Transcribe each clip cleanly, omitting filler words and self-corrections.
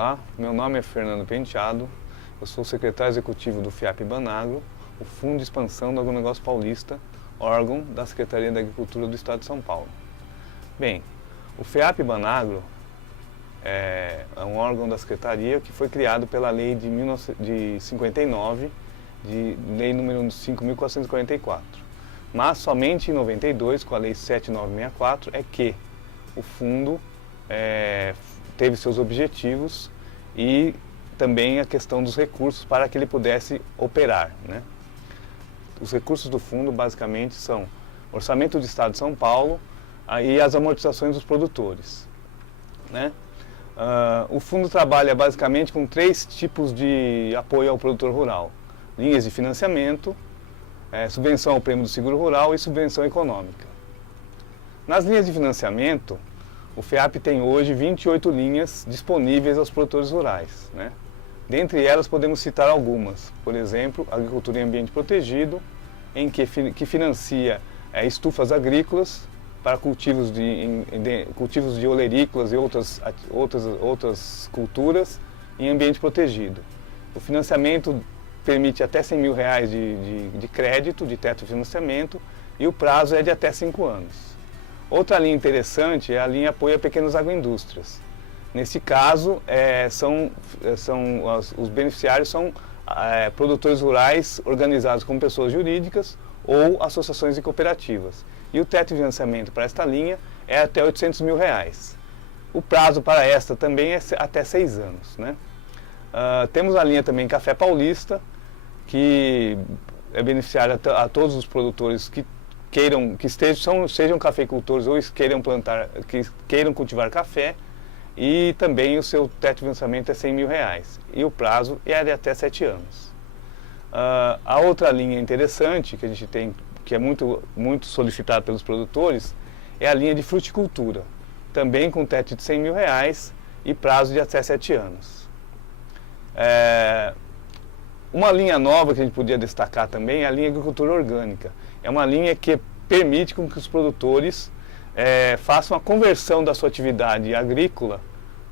Olá, meu nome é Fernando Penteado, eu sou secretário executivo do FIAP-Banagro, o Fundo de Expansão do Agronegócio Paulista, órgão da Secretaria da Agricultura do Estado de São Paulo. Bem, o FIAP-Banagro é um órgão da Secretaria que foi criado pela lei de 59, de lei número 5.444. Mas somente em 92, com a lei 7964, é que o fundo teve seus objetivos e também a questão dos recursos para que ele pudesse operar, né? Os recursos do fundo basicamente são orçamento do Estado de São Paulo e as amortizações dos produtores, né? O fundo trabalha basicamente com 3 tipos de apoio ao produtor rural: linhas de financiamento, subvenção ao prêmio do seguro rural e subvenção econômica. Nas linhas de financiamento, o FIAP tem hoje 28 linhas disponíveis aos produtores rurais, né? Dentre elas podemos citar algumas, por exemplo, agricultura em ambiente protegido, que financia estufas agrícolas para cultivos de olerícolas e outras culturas em ambiente protegido. O financiamento permite até R$100 mil de crédito, de teto de financiamento, e o prazo é de até 5 anos. Outra linha interessante é a linha apoio a pequenas agroindústrias. Nesse caso, os beneficiários são produtores rurais organizados como pessoas jurídicas ou associações e cooperativas. E o teto de financiamento para esta linha é até R$800 mil. O prazo para esta também é até 6 anos, né? Temos a linha também Café Paulista, que é beneficiária a todos os produtores que sejam cafeicultores ou que queiram cultivar café, e também o seu teto de financiamento é R$100 mil e o prazo é de até 7 anos. A outra linha interessante que a gente tem, que é muito solicitada pelos produtores, é a linha de fruticultura, também com teto de R$100 mil e prazo de até 7 anos. Uma linha nova que a gente podia destacar também é a linha agricultura orgânica. É uma linha que permite com que os produtores façam a conversão da sua atividade agrícola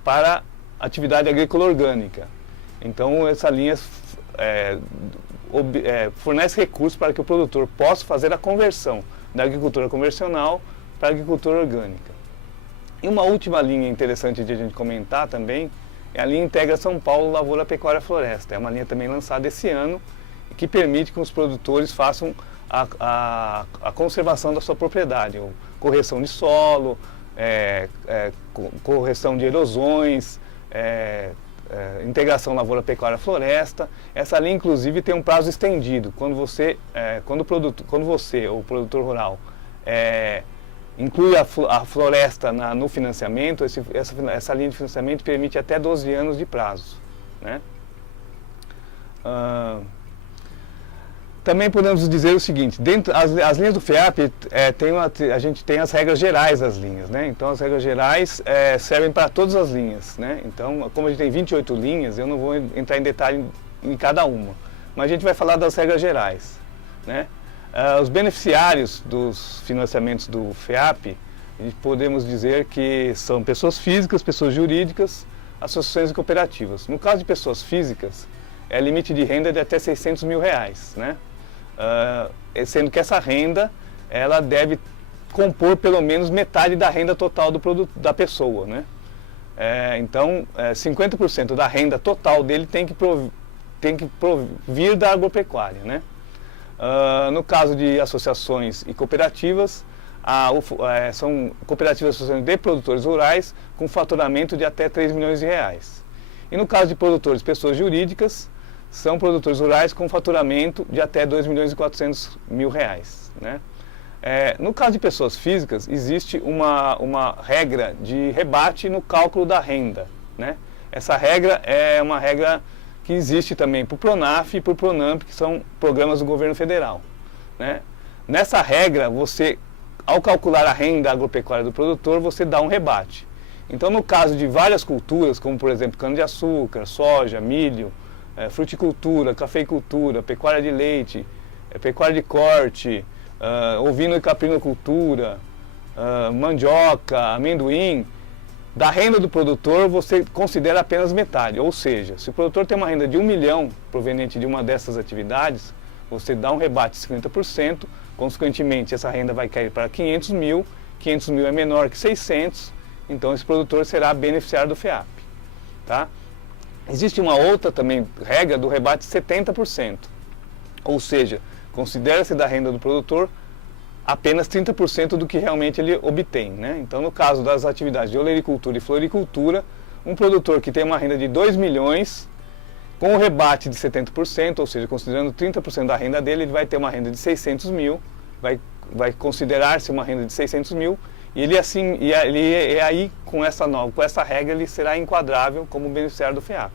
para atividade agrícola orgânica. Então essa linha fornece recursos para que o produtor possa fazer a conversão da agricultura convencional para a agricultura orgânica. E uma última linha interessante de a gente comentar também é a linha Integra São Paulo Lavoura, Pecuária, Floresta. É uma linha também lançada esse ano e que permite que os produtores façam a conservação da sua propriedade, correção de solo, correção de erosões, integração lavoura-pecuária-floresta. Essa linha, inclusive, tem um prazo estendido. Quando você, o produtor rural, inclui a floresta no financiamento, essa linha de financiamento permite até 12 anos de prazo, né? Também podemos dizer o seguinte: dentro as linhas do FIAP, a gente tem as regras gerais das linhas, né? Então as regras gerais servem para todas as linhas, né? Então, como a gente tem 28 linhas, eu não vou entrar em detalhe em cada uma, mas a gente vai falar das regras gerais, né? Os beneficiários dos financiamentos do FIAP, podemos dizer que são pessoas físicas, pessoas jurídicas, associações e cooperativas. No caso de pessoas físicas, é limite de renda de até R$600 mil, né? Sendo que essa renda ela deve compor pelo menos metade da renda total do produto da pessoa, né? Então, 50% da renda total dele tem que provir da agropecuária, né? No caso de associações e cooperativas, são cooperativas e associações de produtores rurais com faturamento de até R$3 milhões. E no caso de produtores, pessoas jurídicas, são produtores rurais com faturamento de até R$2.400.000, né? No caso de pessoas físicas, existe uma regra de rebate no cálculo da renda, né? Essa regra é uma regra que existe também para o PRONAF e para o PRONAMP, que são programas do governo federal, né? Nessa regra, ao calcular a renda agropecuária do produtor, você dá um rebate. Então, no caso de várias culturas, como por exemplo cana-de-açúcar, soja, milho, fruticultura, cafeicultura, pecuária de leite, pecuária de corte, ovino e caprinocultura, mandioca, amendoim, Da renda do produtor, você considera apenas metade, ou seja, se o produtor tem uma renda de 1 milhão proveniente de uma dessas atividades, você dá um rebate de 50%, consequentemente essa renda vai cair para 500 mil é menor que 600, então esse produtor será beneficiário do FEAP. Tá? Existe uma outra também regra do rebate de 70%, ou seja, considera-se da renda do produtor apenas 30% do que realmente ele obtém, né? Então, no caso das atividades de olericultura e floricultura, um produtor que tem uma renda de 2 milhões, com o rebate de 70%, ou seja, considerando 30% da renda dele, ele vai ter uma renda de 600 mil, vai considerar-se uma renda de 600 mil, e ele assim, e aí com essa regra ele será enquadrável como beneficiário do FEAP.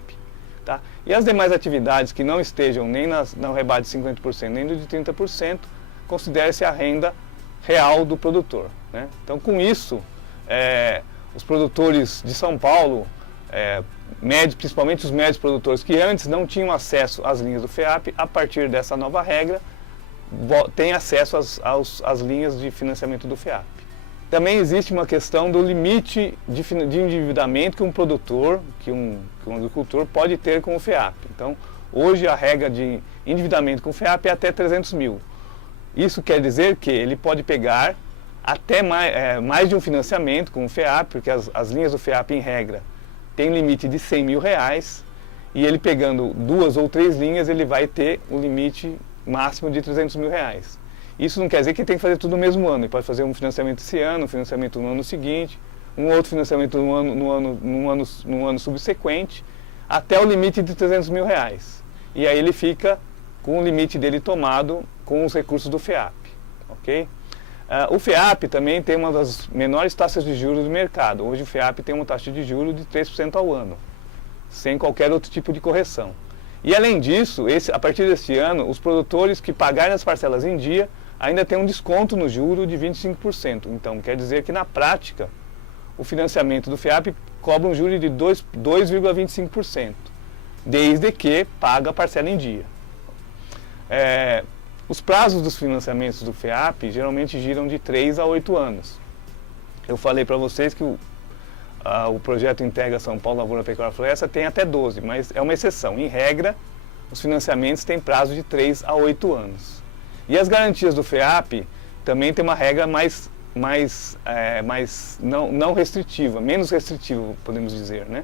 Tá? E as demais atividades que não estejam nem no rebate de 50%, nem do de 30%, considere-se a renda real do produtor. Né? Então, com isso, os produtores de São Paulo, principalmente os médios produtores que antes não tinham acesso às linhas do FEAP, a partir dessa nova regra, têm acesso às linhas de financiamento do FEAP. Também existe uma questão do limite de endividamento que um produtor, que um agricultor pode ter com o FEAP. Então, hoje a regra de endividamento com o FEAP é até 300 mil. Isso quer dizer que ele pode pegar até mais de um financiamento com o FEAP, porque as linhas do FEAP, em regra, têm limite de 100 mil reais, e ele pegando 2 ou 3 linhas, ele vai ter um limite máximo de 300 mil reais. Isso não quer dizer que tem que fazer tudo no mesmo ano. Ele pode fazer um financiamento esse ano, um financiamento no ano seguinte, um outro financiamento no ano subsequente, até o limite de 300 mil reais. E aí ele fica com o limite dele tomado com os recursos do FEAP. Okay? O FEAP também tem uma das menores taxas de juros do mercado. Hoje o FEAP tem uma taxa de juros de 3% ao ano, sem qualquer outro tipo de correção. E além disso, a partir deste ano, os produtores que pagarem as parcelas em dia ainda têm um desconto no juro de 25%. Então, quer dizer que na prática, o financiamento do FEAP cobra um juro de 2,25%, desde que paga a parcela em dia. Os prazos dos financiamentos do FEAP geralmente giram de 3 a 8 anos. Eu falei para vocês que o projeto Integra São Paulo Lavoura, Pecuária e Floresta tem até 12, mas é uma exceção. Em regra, os financiamentos têm prazo de 3 a 8 anos. E as garantias do FEAP também tem uma regra não restritiva, menos restritiva, podemos dizer, né?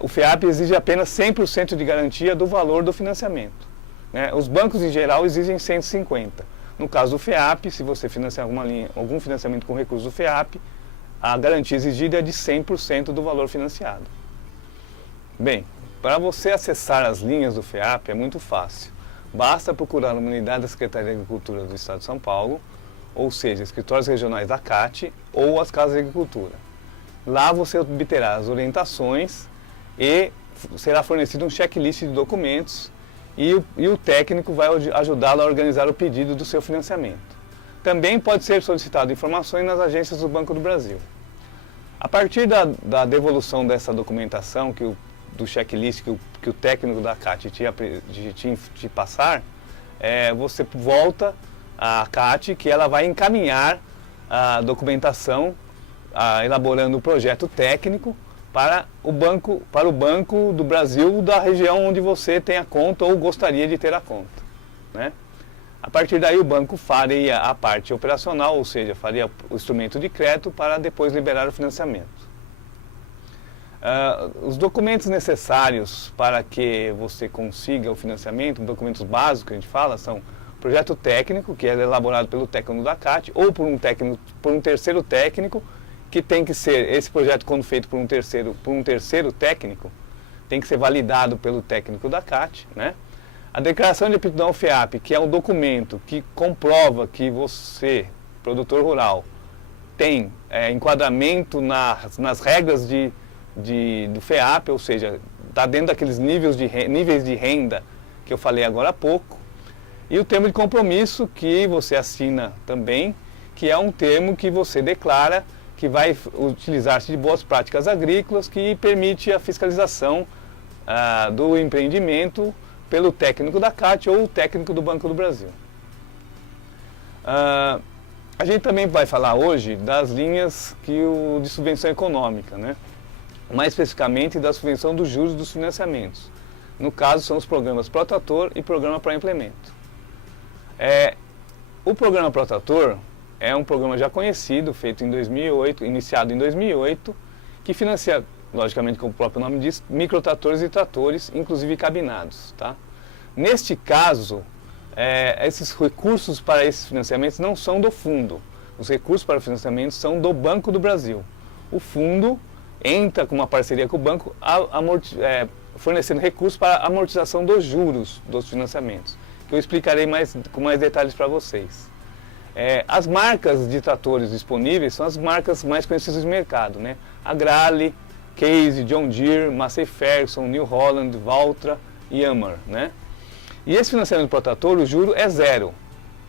O FEAP exige apenas 100% de garantia do valor do financiamento. Né? Os bancos, em geral, exigem 150%. No caso do FEAP, se você financiar algum financiamento com recursos do FEAP, a garantia exigida é de 100% do valor financiado. Bem, para você acessar as linhas do FEAP é muito fácil. Basta procurar uma unidade da Secretaria de Agricultura do Estado de São Paulo, ou seja, escritórios regionais da CAT ou as casas de agricultura. Lá você obterá as orientações e será fornecido um checklist de documentos e o técnico vai ajudá-lo a organizar o pedido do seu financiamento. Também pode ser solicitado informações nas agências do Banco do Brasil. A partir da devolução dessa documentação, do checklist que o técnico da CAT te passar, você volta à CAT, que ela vai encaminhar a documentação, elaborando o projeto técnico para o Banco do Brasil da região onde você tem a conta ou gostaria de ter a conta. Né? A partir daí o banco faria a parte operacional, ou seja, faria o instrumento de crédito para depois liberar o financiamento. Os documentos necessários para que você consiga o financiamento, documentos básicos que a gente fala, são projeto técnico, que é elaborado pelo técnico da CAT, ou por um terceiro técnico, que tem que ser, esse projeto quando feito por um terceiro técnico, tem que ser validado pelo técnico da CAT, né? A declaração de aptidão ao FEAP, que é um documento que comprova que você, produtor rural, tem enquadramento nas regras do FEAP, ou seja, está dentro daqueles níveis de renda que eu falei agora há pouco. E o termo de compromisso que você assina também, que é um termo que você declara que vai utilizar-se de boas práticas agrícolas, que permite a fiscalização do empreendimento pelo técnico da CAT ou o técnico do Banco do Brasil. A gente também vai falar hoje das linhas de subvenção econômica, né? Mais especificamente da subvenção dos juros dos financiamentos. No caso, são os programas Protrator e Programa Pró Implemento. O Programa Protrator é um programa já conhecido, feito em 2008, iniciado em 2008, que financia, logicamente, como o próprio nome diz, microtratores e tratores, inclusive cabinados, tá? Neste caso, esses recursos para esses financiamentos não são do fundo. Os recursos para o financiamento são do Banco do Brasil. O fundo entra com uma parceria com o banco, fornecendo recursos para a amortização dos juros dos financiamentos, que eu explicarei com mais detalhes para vocês. As marcas de tratores disponíveis são as marcas mais conhecidas do mercado, né? Agrale, Case, John Deere, Massey Ferguson, New Holland, Valtra e Yamaha, né? E esse financiamento por trator, o juro é zero.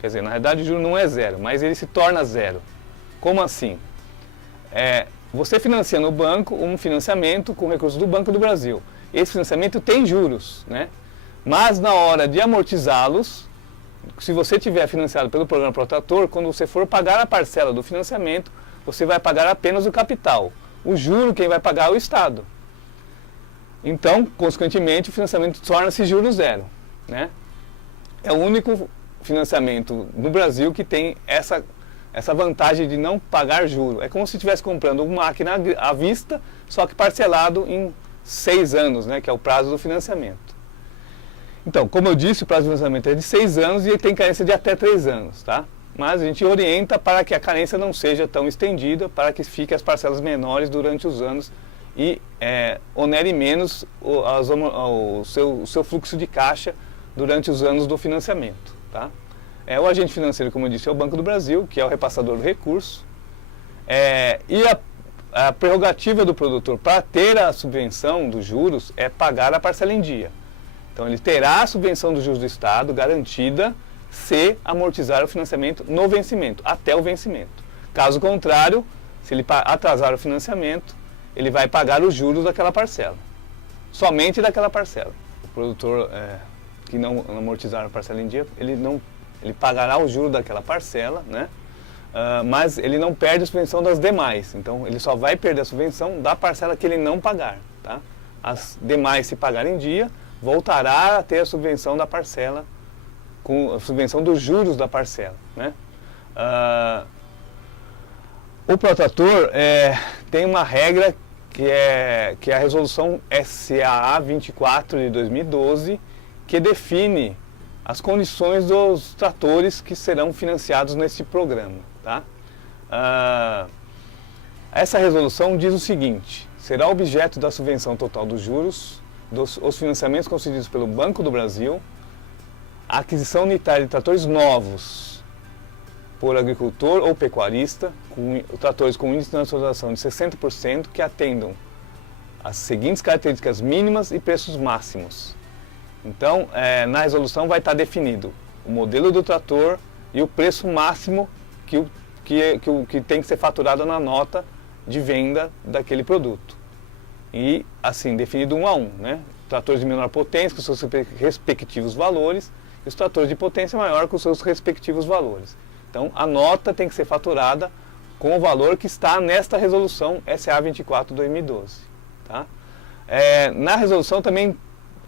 Quer dizer, na realidade o juro não é zero, mas ele se torna zero. Como assim? Você financia no banco um financiamento com recursos do Banco do Brasil. Esse financiamento tem juros, né? Mas na hora de amortizá-los, se você tiver financiado pelo programa Protrator, quando você for pagar a parcela do financiamento, você vai pagar apenas o capital. O juro quem vai pagar é o Estado. Então, consequentemente, o financiamento torna-se juro zero, né? É o único financiamento no Brasil que tem essa vantagem de não pagar juro. É como se estivesse comprando uma máquina à vista, só que parcelado em 6 anos, né, que é o prazo do financiamento. Então, como eu disse, o prazo do financiamento é de 6 anos e ele tem carência de até 3 anos, tá? Mas a gente orienta para que a carência não seja tão estendida, para que fiquem as parcelas menores durante os anos e onere menos o seu fluxo de caixa durante os anos do financiamento, tá? O agente financeiro, como eu disse, é o Banco do Brasil, que é o repassador do recurso. E a prerrogativa do produtor para ter a subvenção dos juros é pagar a parcela em dia. Então ele terá a subvenção dos juros do Estado garantida se amortizar o financiamento no vencimento, até o vencimento. Caso contrário, se ele atrasar o financiamento, ele vai pagar os juros daquela parcela. Somente daquela parcela. O produtor que não amortizar a parcela em dia, ele pagará o juro daquela parcela, né? Mas ele não perde a subvenção das demais. Então ele só vai perder a subvenção da parcela que ele não pagar, tá? As demais, se pagar em dia, voltará a ter a subvenção da parcela, com a subvenção dos juros da parcela, né? O Protrator tem uma regra que é a resolução SAA 24 de 2012, que define as condições dos tratores que serão financiados nesse programa, tá? Essa resolução diz o seguinte: será objeto da subvenção total dos juros os financiamentos concedidos pelo Banco do Brasil, a aquisição unitária de tratores novos por agricultor ou pecuarista, tratores com índice de nacionalização de 60%, que atendam as seguintes características mínimas e preços máximos. Então, na resolução vai estar definido o modelo do trator e o preço máximo que tem que ser faturado na nota de venda daquele produto. E, assim, definido 1 a 1, né? Tratores de menor potência com seus respectivos valores e os tratores de potência maior com seus respectivos valores. Então, a nota tem que ser faturada com o valor que está nesta resolução SA 24/2012. Tá? Na resolução também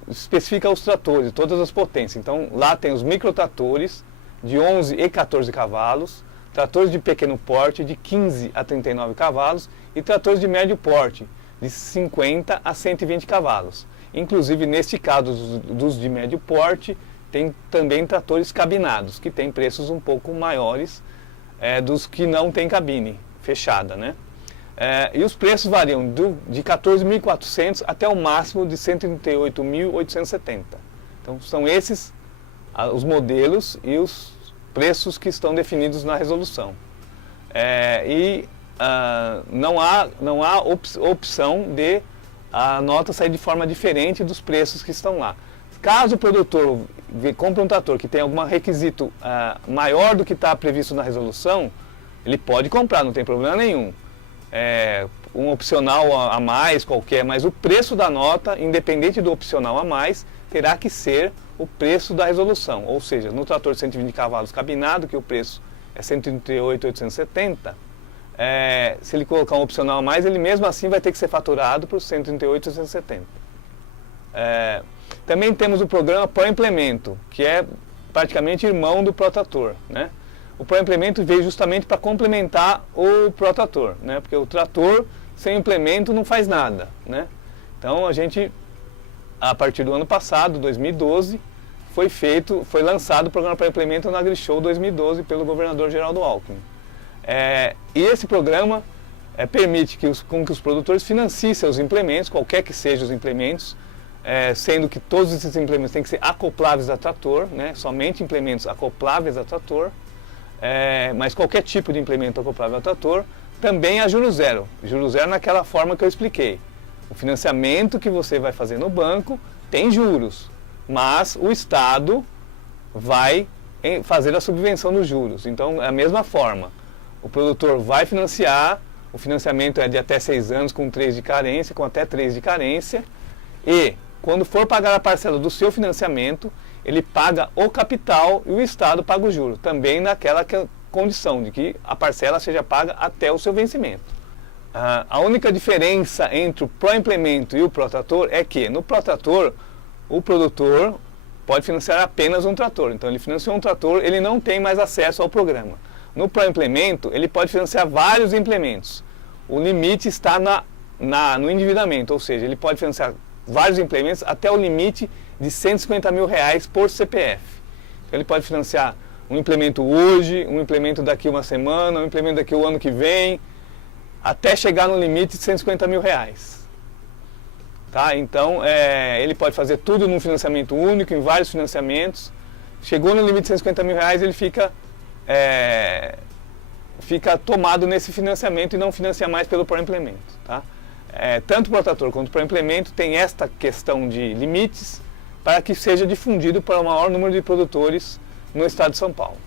especifica os tratores de todas as potências. Então, lá tem os microtratores de 11 e 14 cavalos, tratores de pequeno porte de 15 a 39 cavalos e tratores de médio porte de 50 a 120 cavalos. Inclusive, neste caso dos de médio porte, tem também tratores cabinados, que têm preços um pouco maiores dos que não têm cabine fechada, né? E os preços variam de 14.400 até o máximo de 138.870. Então, são esses os modelos e os preços que estão definidos na resolução. Não há opção de a nota sair de forma diferente dos preços que estão lá. Caso o produtor compre um trator que tem algum requisito maior do que está previsto na resolução, ele pode comprar, não tem problema nenhum. Um opcional a mais qualquer, mas o preço da nota, independente do opcional a mais, terá que ser o preço da resolução. Ou seja, no trator de 120 cavalos cabinado, que o preço é 138.870, se ele colocar um opcional a mais, ele mesmo assim vai ter que ser faturado por 138.870. Também temos o programa Pró-Implemento, que é praticamente irmão do Protrator, né? O Pró-Implemento veio justamente para complementar o Protrator, né? Porque o trator sem implemento não faz nada, né? Então a gente, a partir do ano passado, 2012, foi lançado o programa Pró-Implemento na AgriShow 2012 pelo governador Geraldo Alckmin. E esse programa permite com que os produtores financiem seus implementos, qualquer que sejam os implementos, sendo que todos esses implementos têm que ser acopláveis a trator, né? Somente implementos acopláveis a trator, mas qualquer tipo de implemento acoplável a trator, também a juros zero. Juros zero naquela forma que eu expliquei. O financiamento que você vai fazer no banco tem juros, mas o Estado vai fazer a subvenção dos juros. Então, é a mesma forma. O produtor vai financiar, o financiamento é de até 6 anos com 3 de carência, com até 3 de carência, e quando for pagar a parcela do seu financiamento, ele paga o capital e o Estado paga o juro, também naquela condição de que a parcela seja paga até o seu vencimento. A única diferença entre o Pró-Implemento e o Protrator é que no Protrator o produtor pode financiar apenas um trator. Então ele financiou um trator, ele não tem mais acesso ao programa. No Pró-Implemento ele pode financiar vários implementos. O limite está no endividamento, ou seja, ele pode financiar vários implementos até o limite de R$150 mil por CPF. Então ele pode financiar um implemento hoje, um implemento daqui uma semana, um implemento daqui o ano que vem, até chegar no limite de R$150 mil. Tá? Então, ele pode fazer tudo num financiamento único, em vários financiamentos. Chegou no limite de R$150 mil, ele fica tomado nesse financiamento e não financia mais pelo Pró-Implemento. Tá? Tanto o Protrator quanto o Pró-Implemento tem esta questão de limites para que seja difundido para o maior número de produtores no estado de São Paulo.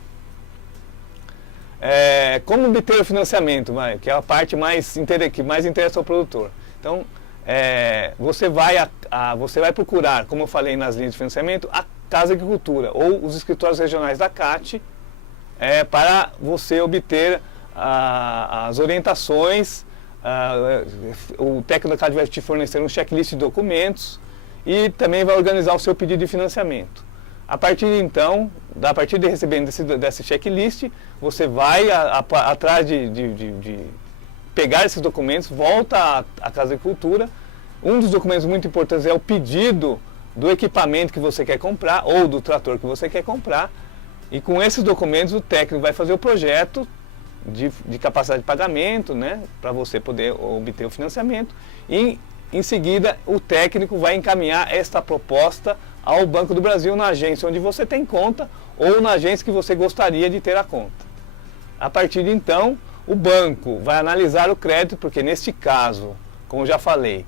Como obter o financiamento, que é a parte que mais interessa ao produtor. Então, você vai procurar, como eu falei nas linhas de financiamento, a Casa Agricultura ou os escritórios regionais da CAT para você obter as orientações. O técnico da CAT vai te fornecer um checklist de documentos e também vai organizar o seu pedido de financiamento. A partir de recebendo desse checklist, você vai atrás de pegar esses documentos, volta à Casa de Cultura. Um dos documentos muito importantes é o pedido do equipamento que você quer comprar ou do trator que você quer comprar. E com esses documentos o técnico vai fazer o projeto de capacidade de pagamento, né, para você poder obter o financiamento. E em seguida o técnico vai encaminhar esta proposta ao Banco do Brasil, na agência onde você tem conta ou na agência que você gostaria de ter a conta. A partir de então, o banco vai analisar o crédito, porque neste caso, como já falei,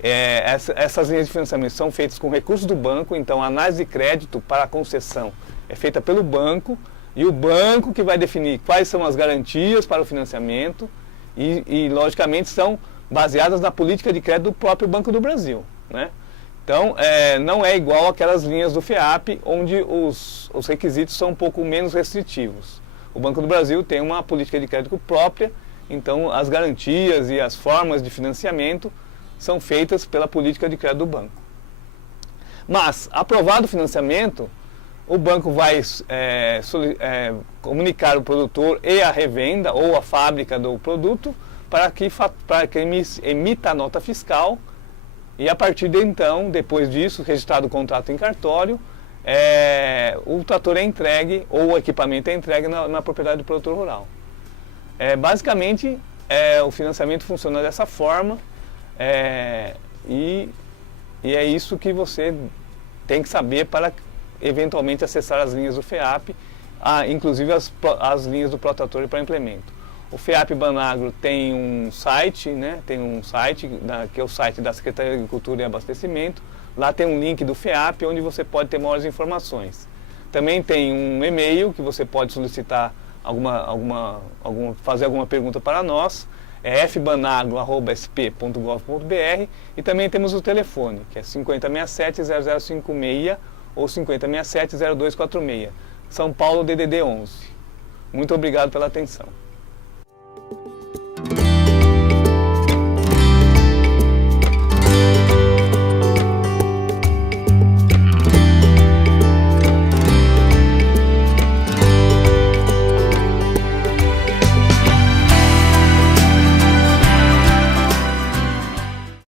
essas linhas de financiamento são feitas com recursos do banco, então a análise de crédito para a concessão é feita pelo banco, e o banco que vai definir quais são as garantias para o financiamento e logicamente, são baseadas na política de crédito do próprio Banco do Brasil, né? Então, não é igual aquelas linhas do FIAP, onde os requisitos são um pouco menos restritivos. O Banco do Brasil tem uma política de crédito própria, então as garantias e as formas de financiamento são feitas pela política de crédito do banco. Mas, aprovado o financiamento, o banco vai comunicar o produtor e a revenda ou a fábrica do produto para que emita a nota fiscal. E a partir de então, depois disso, registrado o contrato em cartório, o trator é entregue ou o equipamento é entregue na propriedade do produtor rural. Basicamente, o financiamento funciona dessa forma e é isso que você tem que saber para eventualmente acessar as linhas do FIAP, inclusive as linhas do Protrator e Pró-Implemento. O FIAP Banagro tem um site, né? Que é o site da Secretaria de Agricultura e Abastecimento. Lá tem um link do FIAP, onde você pode ter maiores informações. Também tem um e-mail que você pode solicitar fazer alguma pergunta para nós. É fbanagro@sp.gov.br, e também temos o telefone, que é 5067-0056 ou 5067-0246. São Paulo, DDD 11. Muito obrigado pela atenção.